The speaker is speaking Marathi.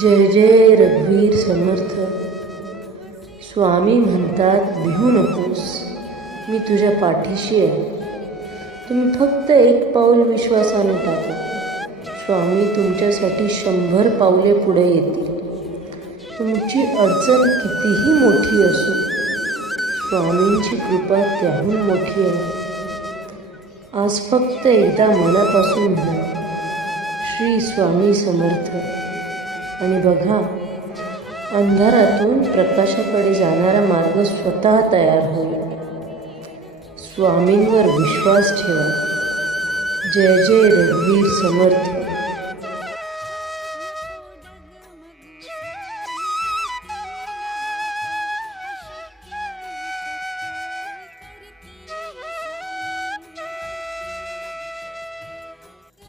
जय जय रघुवीर समर्थ. स्वामी म्हणतात, भिवू नकोस, मी तुझ्या पाठीशी आहे. तुम्ही फक्त एक पाऊल विश्वासाने टाका. स्वामी तुमच्यासाठी 100 पावले पुढे येतील. तुमची अडचण कितीही मोठी असो, स्वामींची कृपा त्याहून मोठी आहे. आज फक्त एकदा मनापासून म्हणा, श्री स्वामी समर्थ, आणि बघा, अंधारातून प्रकाशाकडे जाणारा मार्ग स्वतः तयार होईल. स्वामींवर विश्वास ठेवा. जय जय रघुवीर समर्थ.